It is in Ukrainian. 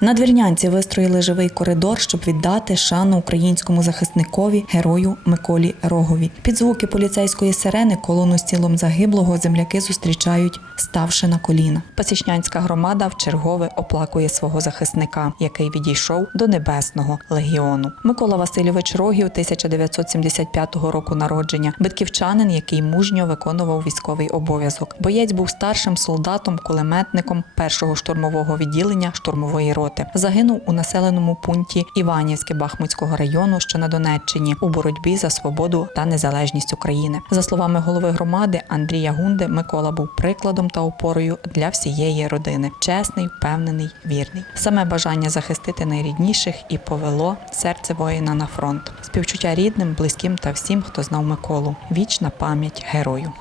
Надвірнянці вистроїли живий коридор, щоб віддати шану українському захисникові герою Миколі Рогові. Під звуки поліцейської сирени колону з тілом загиблого земляки зустрічають, ставши на коліна. Пасічнянська громада в чергове оплакує свого захисника, який відійшов до небесного легіону. Микола Васильович Рогів, 1975 року народження, битківчанин, який мужньо виконував військовий обов'язок. Боєць був старшим солдатом, кулеметником першого штурмового відділення штурмової роти. Загинув у населеному пункті Іванівське Бахмутського району, що на Донеччині, у боротьбі за свободу та незалежність України. За словами голови громади Андрія Гунди, Микола був прикладом та опорою для всієї родини. Чесний, впевнений, вірний. Саме бажання захистити найрідніших і повело серце воїна на фронт. Співчуття рідним, близьким та всім, хто знав Миколу. Вічна пам'ять герою.